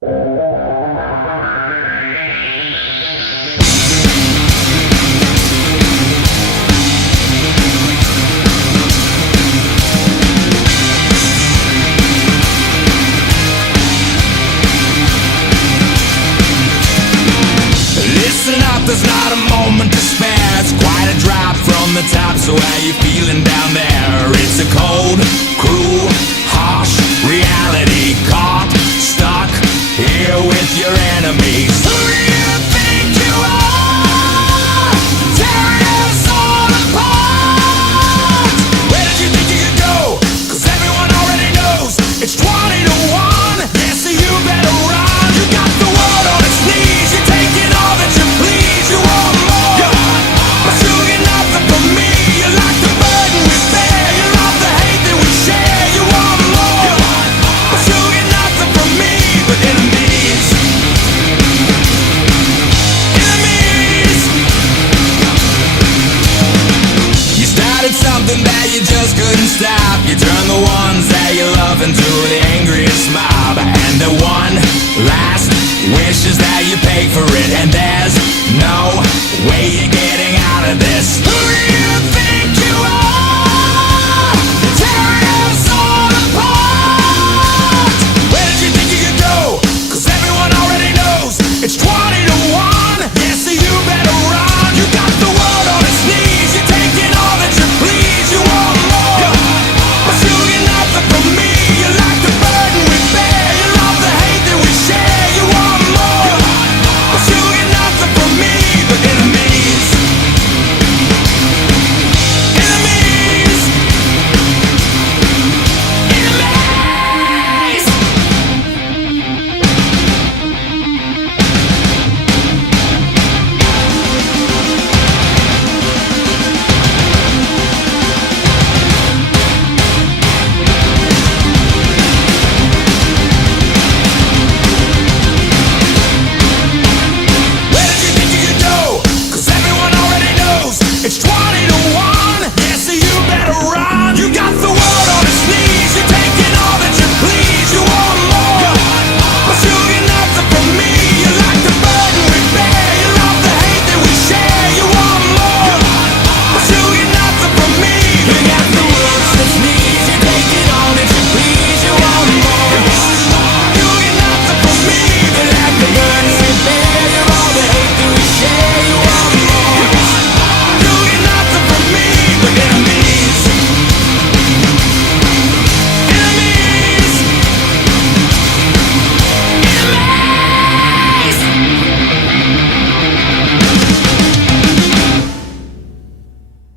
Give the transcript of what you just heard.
Listen up, there's not a moment to spare. It's quite a drop from the top, so how you feeling down there? It's a cold, cruel, harsh reality. Caught, stuck here with your enemies.